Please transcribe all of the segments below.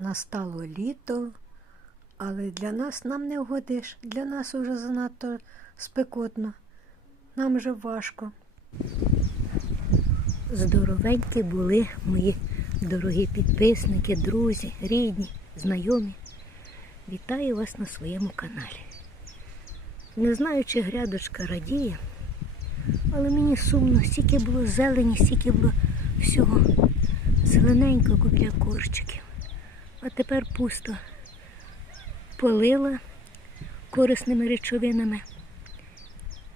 Настало літо, але для нас нам не вгодиш. Для нас уже занадто спекотно. Нам вже важко. Здоровенькі були мої дорогі підписники, друзі, рідні, знайомі. Вітаю вас на своєму каналі. Не знаю, чи грядочка радіє, але мені сумно, стільки було зелені, стільки було всього зелененько купля корчиків. А тепер пусто. Полила корисними речовинами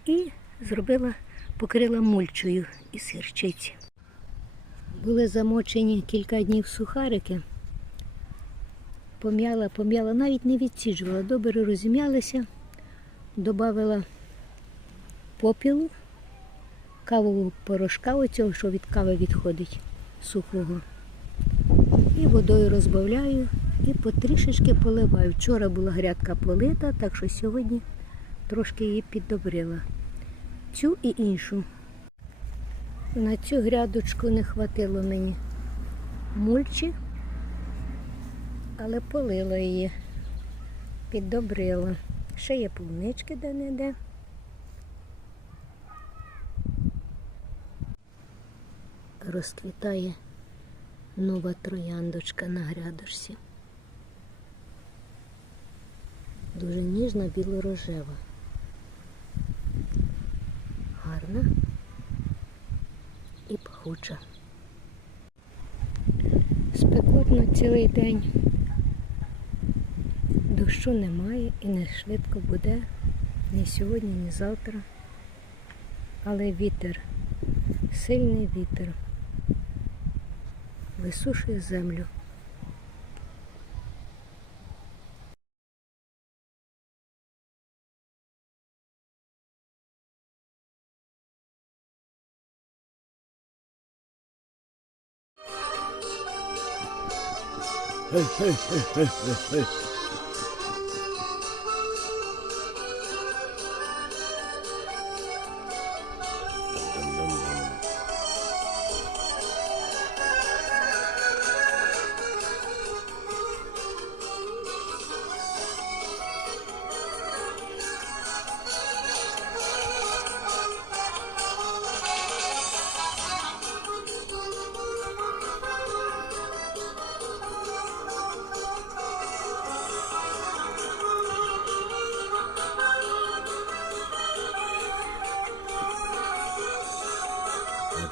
і зробила, покрила мульчою із сирчиці. Були замочені кілька днів сухарики. Пом'яла, пом'яла, навіть не відсіджувала, добре розім'ялися, додавила попілу, кавового порошка, оцього, що від кави відходить сухого. І водою розбавляю і потрішечки поливаю. Вчора була грядка полита, так що сьогодні трошки її піддобрила. Цю і іншу. На цю грядочку не хватило мені мульчі, але полила її, піддобрила. Ще є полунички де-не-де. Розквітає нова трояндочка на грядочці. Дуже ніжна білорожева. Гарна і пахуча. Спекотно цілий день. Дощу немає і не швидко буде ні сьогодні, ні завтра. Але вітер, сильний вітер висушує землю. Hey, hey, hey, hey, hey, так.